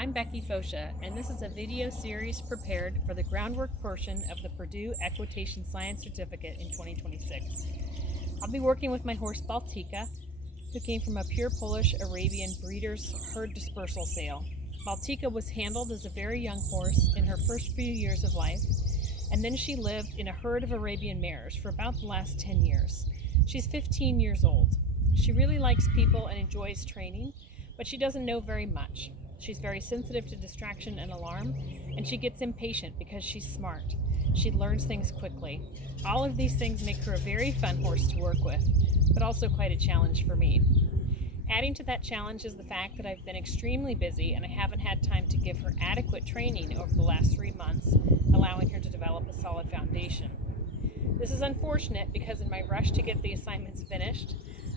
I'm Becky Fosha, and this is a video series prepared for the groundwork portion of the Purdue Equitation Science Certificate in 2026. I'll be working with my horse Baltika, who came from a pure Polish Arabian breeder's herd dispersal sale. Baltika was handled as a very young horse in her first few years of life, and then she lived in a herd of Arabian mares for about the last 10 years. She's 15 years old. She really likes people and enjoys training, but she doesn't know very much. She's very sensitive to distraction and alarm, and she gets impatient because she's smart. She learns things quickly. All of these things make her a very fun horse to work with, but also quite a challenge for me. Adding to that challenge is the fact that I've been extremely busy and I haven't had time to give her adequate training over the last 3 months, allowing her to develop a solid foundation. This is unfortunate because in my rush to get the assignments finished,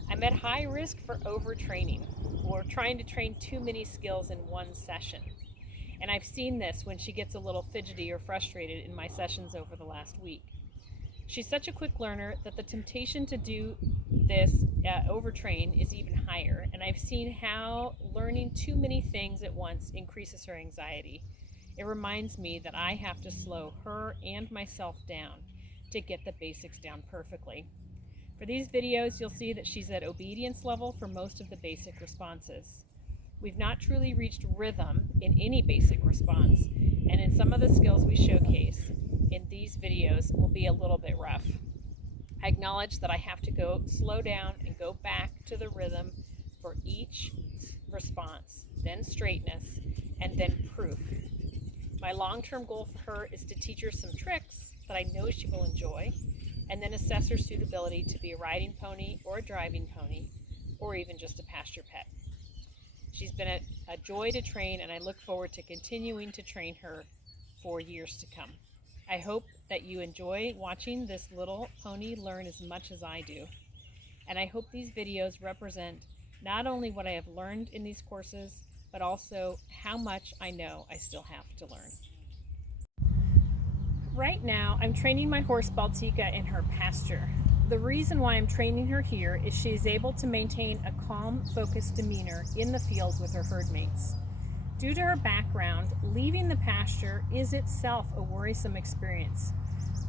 I'm at high risk for overtraining or trying to train too many skills in one session. And I've seen this when she gets a little fidgety or frustrated in my sessions over the last week. She's such a quick learner that the temptation to do this overtrain is even higher, and I've seen how learning too many things at once increases her anxiety. It reminds me that I have to slow her and myself down to get the basics down perfectly. For these videos, you'll see that she's at obedience level for most of the basic responses. We've not truly reached rhythm in any basic response, and in some of the skills we showcase in these videos will be a little bit rough. I acknowledge that I have to slow down and go back to the rhythm for each response, then straightness, and then proof. My long-term goal for her is to teach her some tricks that I know she will enjoy, and then assess her suitability to be a riding pony or a driving pony, or even just a pasture pet. She's been a joy to train, and I look forward to continuing to train her for years to come. I hope that you enjoy watching this little pony learn as much as I do. And I hope these videos represent not only what I have learned in these courses, but also how much I know I still have to learn. Right now, I'm training my horse Baltika in her pasture. The reason why I'm training her here is she is able to maintain a calm, focused demeanor in the field with her herd mates. Due to her background, leaving the pasture is itself a worrisome experience.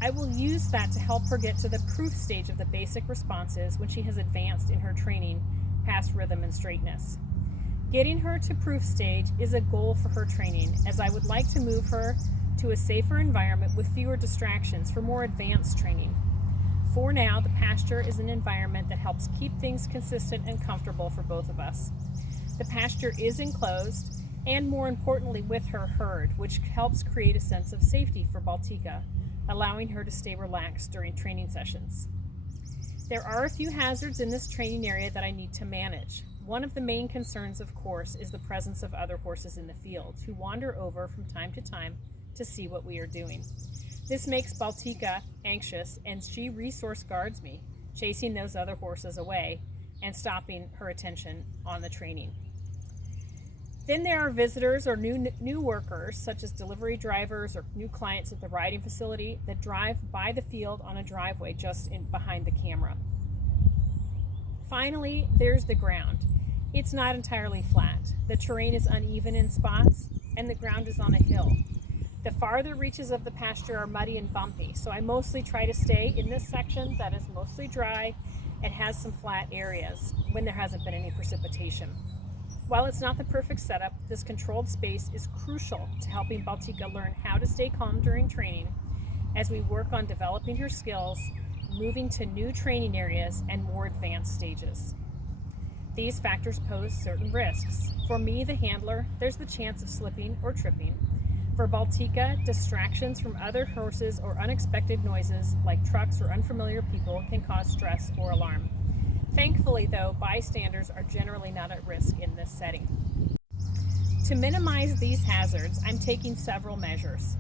I will use that to help her get to the proof stage of the basic responses when she has advanced in her training past rhythm and straightness. Getting her to proof stage is a goal for her training, as I would like to move her to a safer environment with fewer distractions for more advanced training. For now, the pasture is an environment that helps keep things consistent and comfortable for both of us. The pasture is enclosed, and more importantly with her herd, which helps create a sense of safety for Baltika, allowing her to stay relaxed during training sessions. There are a few hazards in this training area that I need to manage. One of the main concerns, of course, is the presence of other horses in the field who wander over from time to time to see what we are doing. This makes Baltika anxious, and she resource guards me, chasing those other horses away and stopping her attention on the training. Then there are visitors or new workers, such as delivery drivers or new clients at the riding facility that drive by the field on a driveway just behind the camera. Finally, there's the ground. It's not entirely flat. The terrain is uneven in spots, and the ground is on a hill. The farther reaches of the pasture are muddy and bumpy, so I mostly try to stay in this section that is mostly dry and has some flat areas when there hasn't been any precipitation. While it's not the perfect setup, this controlled space is crucial to helping Baltika learn how to stay calm during training as we work on developing her skills, moving to new training areas and more advanced stages. These factors pose certain risks. For me, the handler, there's the chance of slipping or tripping. For Baltika, distractions from other horses or unexpected noises like trucks or unfamiliar people can cause stress or alarm. Thankfully, though, bystanders are generally not at risk in this setting. To minimize these hazards, I'm taking several measures.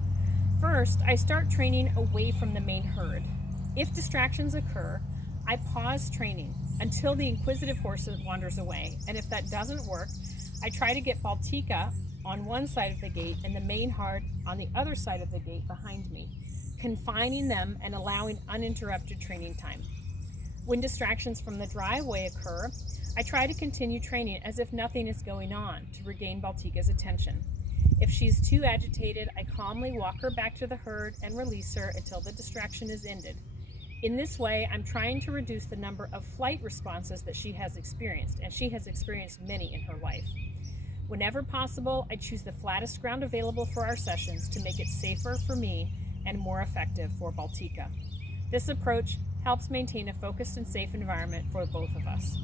First, I start training away from the main herd. If distractions occur, I pause training until the inquisitive horse wanders away, and if that doesn't work, I try to get Baltika on one side of the gate and the main herd on the other side of the gate behind me, confining them and allowing uninterrupted training time. When distractions from the driveway occur, I try to continue training as if nothing is going on to regain Baltika's attention. If she's too agitated, I calmly walk her back to the herd and release her until the distraction is ended. In this way, I'm trying to reduce the number of flight responses that she has experienced, and she has experienced many in her life. Whenever possible, I choose the flattest ground available for our sessions to make it safer for me and more effective for Baltika. This approach helps maintain a focused and safe environment for both of us.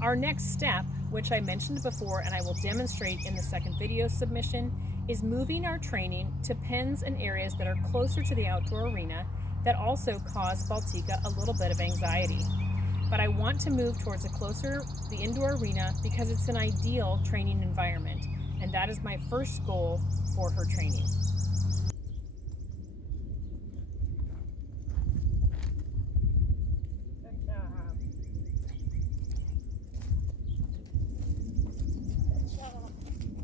Our next step, which I mentioned before and I will demonstrate in the second video submission, is moving our training to pens and areas that are closer to the outdoor arena that also cause Baltika a little bit of anxiety. But I want to move towards the indoor arena because it's an ideal training environment, and that is my first goal for her training. Good job. Good job. Good job.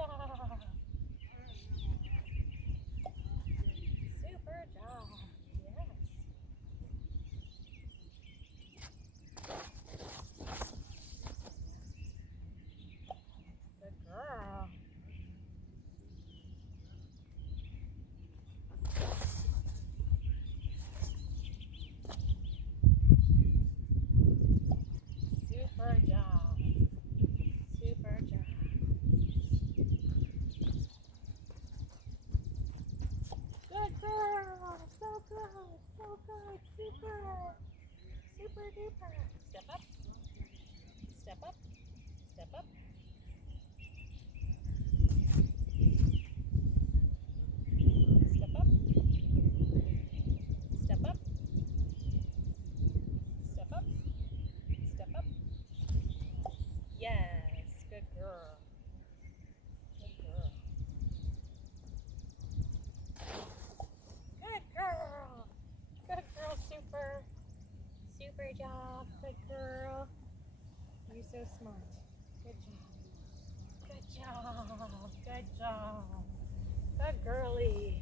job. Super job. Yes. Good girl. Super job. Super job. Good girl. So good. So good. Super. Super duper. Step up. Step up. Step up. Step up. Step up. Step up. Step up. Yes. Good girl. Good girl. Good girl. Good girl, Super. Super job. Good girl. You're so smart. Good job. Good job. Good job. Good girly.